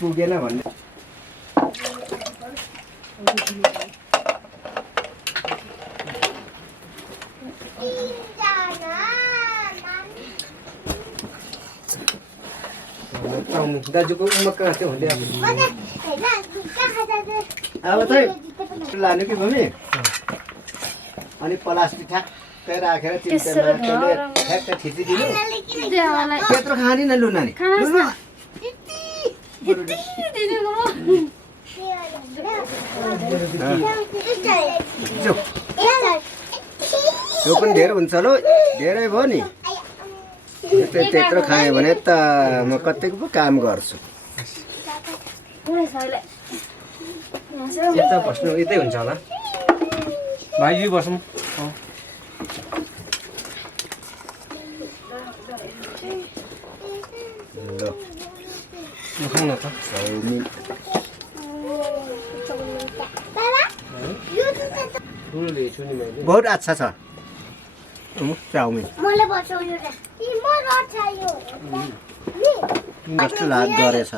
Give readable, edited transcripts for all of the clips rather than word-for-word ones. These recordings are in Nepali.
पुगेन भन्ने दाजुको उमा कहाँ थियो भन्ने अब चाहिँ लानु कि मम्मी अनि प्लास्टिक ठ्याक्कै राखेर ठ्याक्कै थिचिदिनु त्यत्रो खाने न लु नानी यो पनि धेरै हुन्छ ल धेरै भयो नि त्यत्रो खाएँ भने त म कतिको पो काम गर्छु यता बस्नु यतै हुन्छ होला भाइजी बसौँ ल खाऊ न त बहुत अच्छा छ चाउमिन कस्तो लाग गरेछ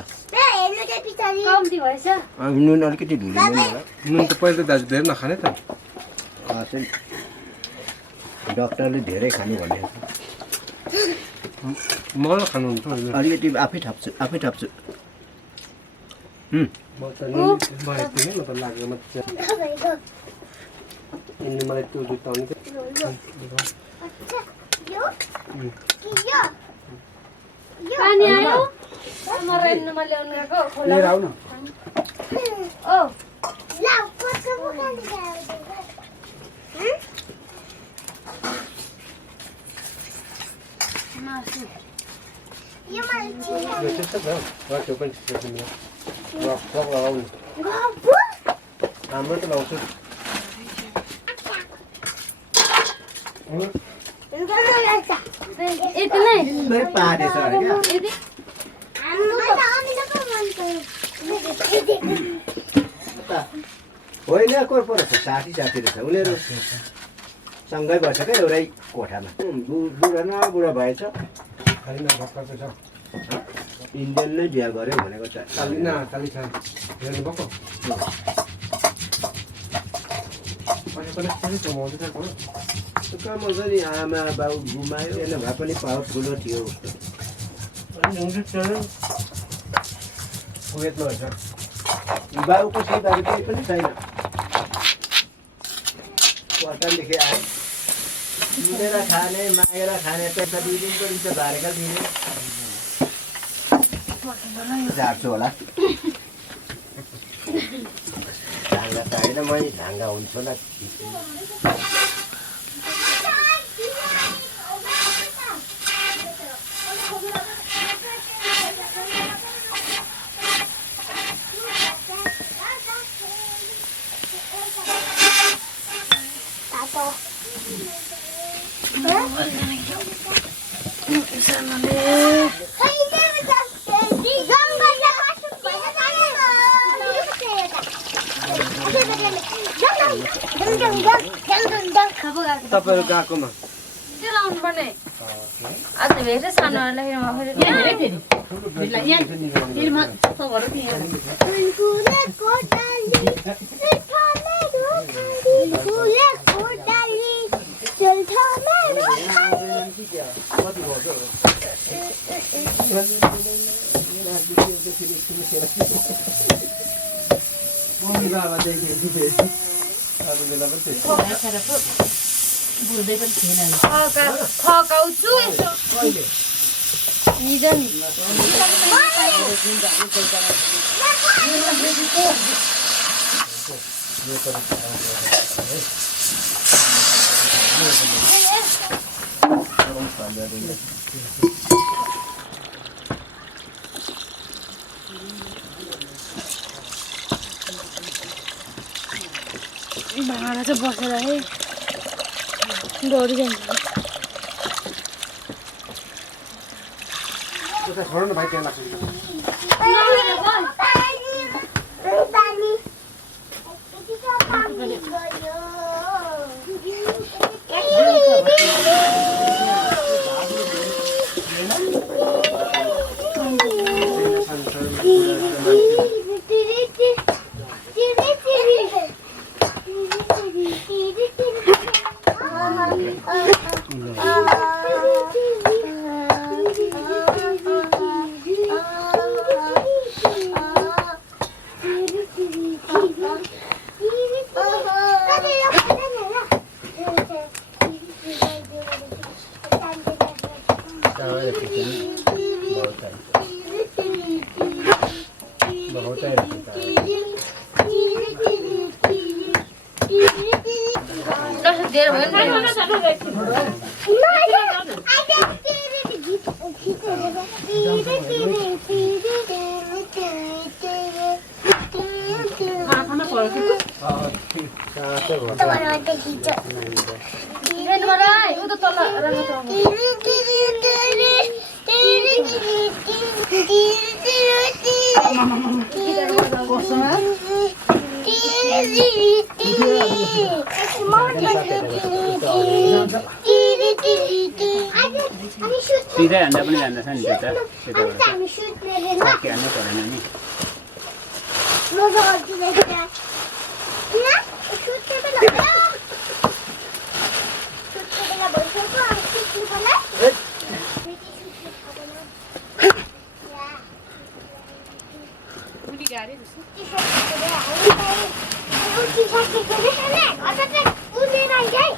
नुन अलिकति ढिलो नुन त पहिला त दाजु धेरै नखाने त डक्टरले धेरै खाने भनेको मलाई खानुहुन्छ अलिकति आफै थाप्छु मलाई त्यो दुध पाउने पानी आयो म रेन्टमा ल्याउनु गएको खोला आउ न त्यस्तो छ त्यो पनि त्यस्तो नि रक लगाउनु हाम्रो त लाउँछु इतनै पाडे छ अरे क्या होइन कोर्पोरेट छ साथी रहेछ उनीहरू सँगै बस्छ क्या एउटै कोठामा बुढा न बुढा भएछ इन्डियन नै बिहा गर्यो भनेको छ काली छ हेर्नु भएको कमाउँछ नि आमा बाउ गुमायो यसले भए पनि पाउ ठुलो थियो बाउको सिधहरू केही पनि छैन पल्टनदेखि आयो मिलेर खाने मागेर खाने पैसा दिइदिनु पनि भारेका दिने झार्छु होला झाङ्गा त होइन मै झाङ्गा हुन्छ होला तपाईँहरू गएकोमा त्यो लाउनु पर्ने आज भेट्दै सानोहरूलाई फकाउँछु यसो हिजो नि भाँडा चाहिँ बसेर है दौडिरहन्छ छोड्नु भाइ त्यहाँ लाग्छ सिधै हान्दा पनि जान्दछ नि त्यो त के हान्नु परेन नि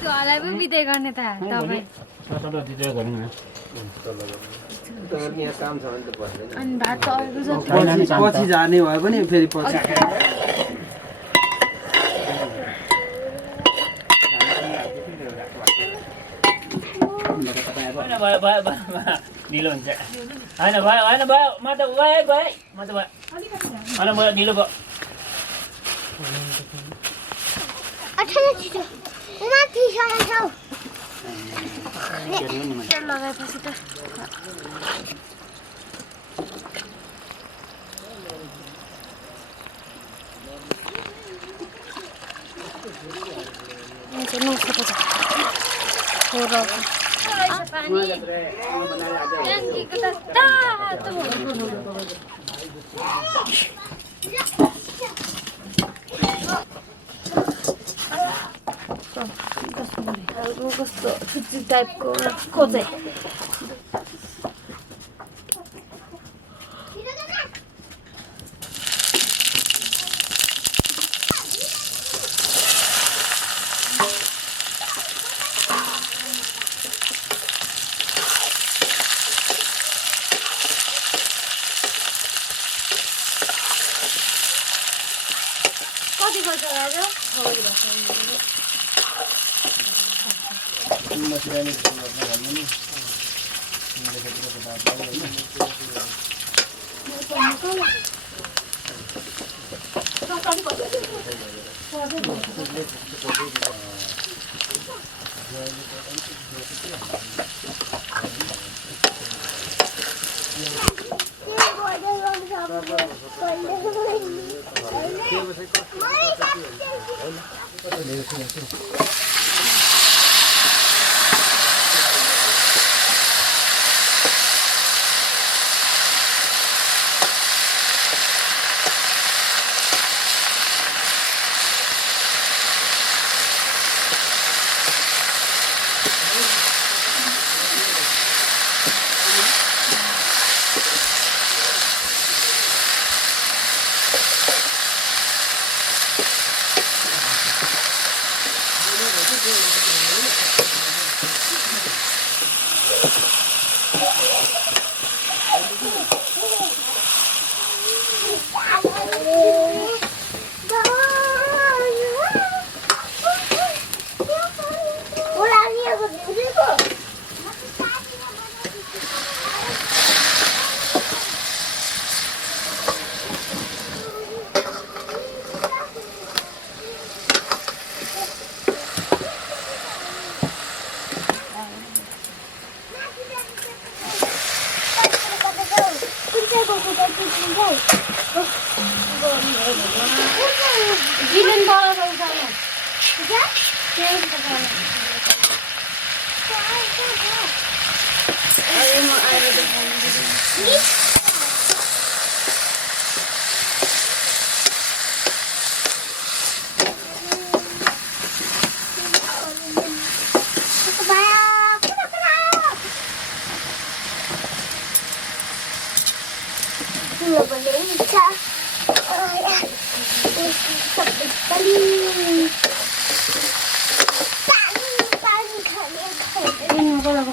घरलाई पनि बिदाइ गर्ने त तपाईँ अनि भात त अरू पछि जाने भयो भने फेरि पछि ढिलो हुन्छ होइन भयो म त गएँ म त भयो होइन भयो ढिलो भयो लगाएपछि त कस्तो छुच्ची टाइपको खोजे कति पैसा लाग्यो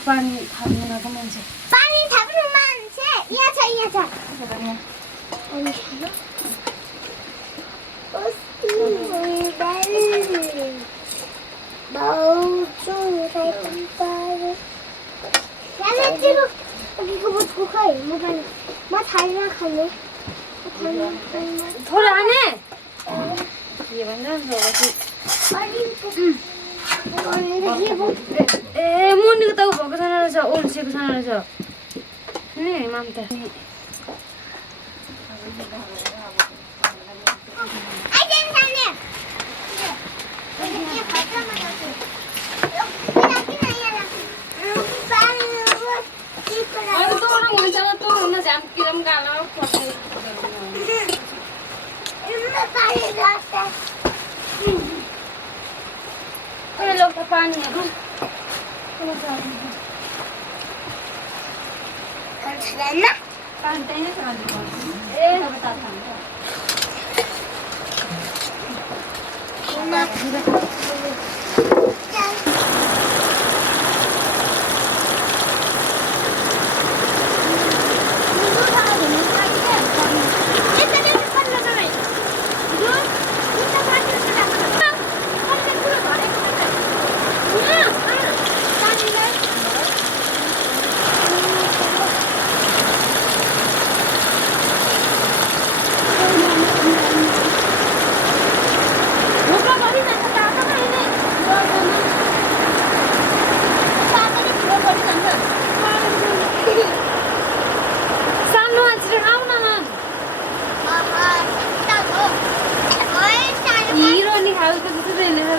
पानी थाप्नुको मान्छे पानी थाप्नु मान्छे यहाँ छ थोड़ा आने ये बंदा ए मुनिको त भएको छैन रहेछ ओल्सेको छैन रहेछ नि ममता पानी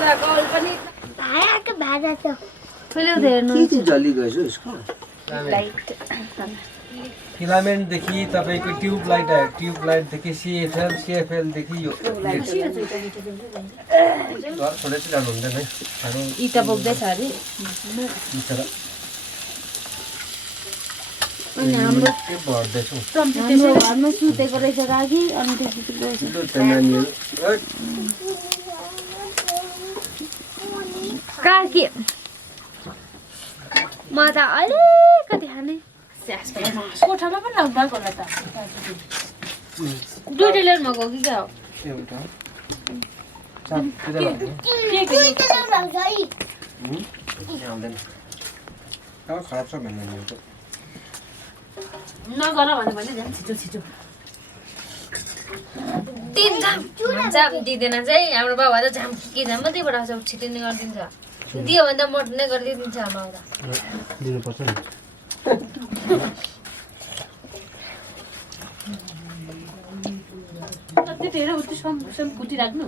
भाँडा कल पनि भाडाको भाडा छ ठुलो हेर्नु के चाहिँ जली गएछ यसको लाइट फिलामेन्टदेखि तपाईँको ट्युब लाइटदेखि सिएफएलदेखि यो घर छोडेर चाहिँ जानु हुँदैन है हाम्रो इटा बोक्दैछ अरे बिचरा अनि हाम्रो के भर्दैछौँ हाम्रो घरमा सुतेको रहेछ रागी अनि त्यसपछि गएछ नानीहरू काकी म त अलिकति खाने कोठामा पनि लाग्दा होला त दुइटै ल्याउनु भएको कि क्या हो एउटा आउँदैन अब खराब छ भन्ने नानीहरूको नगर भने झन् छिटो छिटो दिन्छ जाम दिँदैन चाहिँ हाम्रो बाबा त झाम के झाम मात्रै पठाउँछ छिटो नै गरिदिन्छ दियो भने त मोट नै गरिदिन्छ आमा आउँदा दिनुपर्छ नि कति धेरै उति सम कुटिराख्नु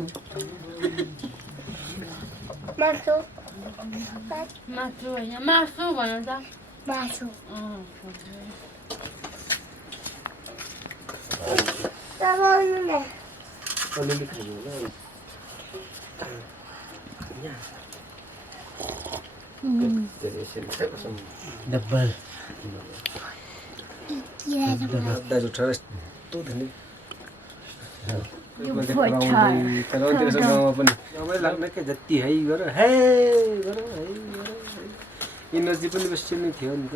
मासु मासु होइन मासु भन त मासु चलाउनु न अलिअलि खानु होला डब्बल दाजु ठरस तँ धनी तर तेरो गाउँमा पनि रमाइलो लाग्न के जति है गर है गर है इनर्जी पनि बेसी नै थियो नि त